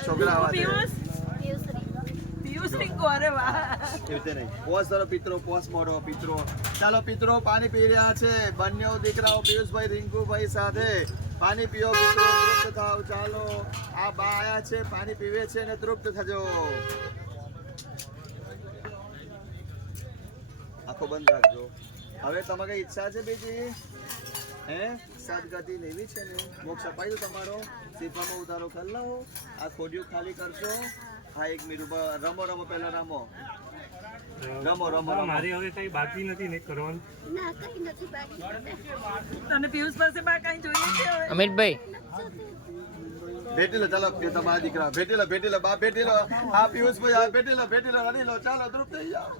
છોકરા આવા છે પિયુષ રિંકુ અરે વાહ એવી નહીં પોસ ધરો પિત્રો પોસ મોડો પિત્રો ચાલો પિત્રો પાણી પી રહ્યા છે બંને દીકરાઓ પિયુષભાઈ રિંકુભાઈ સાથે પાણી પીઓ પિત્રો તૃપ્ત થાવ ચાલો આ બા આયા છે પાણી પીવે છે ને તૃપ્ત થજો આંખો બંધ રાખજો હવે તમારે કઈ ઈચ્છા છે બીજી હે સદગતિ લેવી છે ને મોક્ષ અપાઈ દો તમારો સીફામાં ઉતારો કરી લાવો આ ખોડિયું ખાલી કરશો હા એક મિનિટ રમો રમો પહેલા રમો રમો રમો મારી હવે કઈ બાકી નથી ને કરવાનું ના કઈ નથી બાકી તને પિયુષ પાસે બા કઈ જોઈએ છે હવે અમિતભાઈ ભેટી લો ચાલો તમારા દીકરા ભેટી લો બા ભેટી લો આ પિયુષભાઈ આ ભેટી લો રડી લો ચાલો તૃપ્ત થઈ જાઓ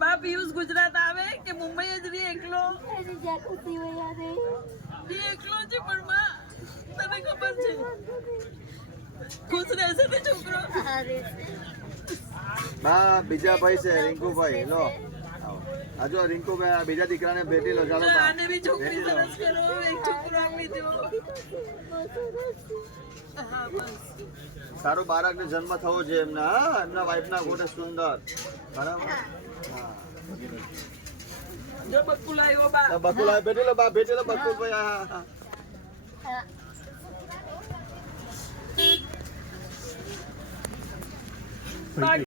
બા પિયુષ ગુજરાત આવે કે મુંબઈ જ રહે એકલો એની જાગૃતિ હોય યાર એ એકલો છે પણ માં તને ખબર છે ખુશ રહેશે ને છોકરો અરે બા બીજા ભાઈ છે રિંકુભાઈ લો આજો રિંકુભાઈ આ બીજા દીકરાને ભેટી લો ચાલો બા આને બી છોકરી ભેટી લો. સરસ કરો એક છોકરો આપી દો હા બસ સારો બાળકને જન્મ થવો છે એમના હા? એમના વાઈફના ગોડે સુંદર બરાબર હા જો બકુલ આવ્યો બા તો બકુલ આ ભેટી લો બા ભેટી લો બકુલભાઈ હા હા બા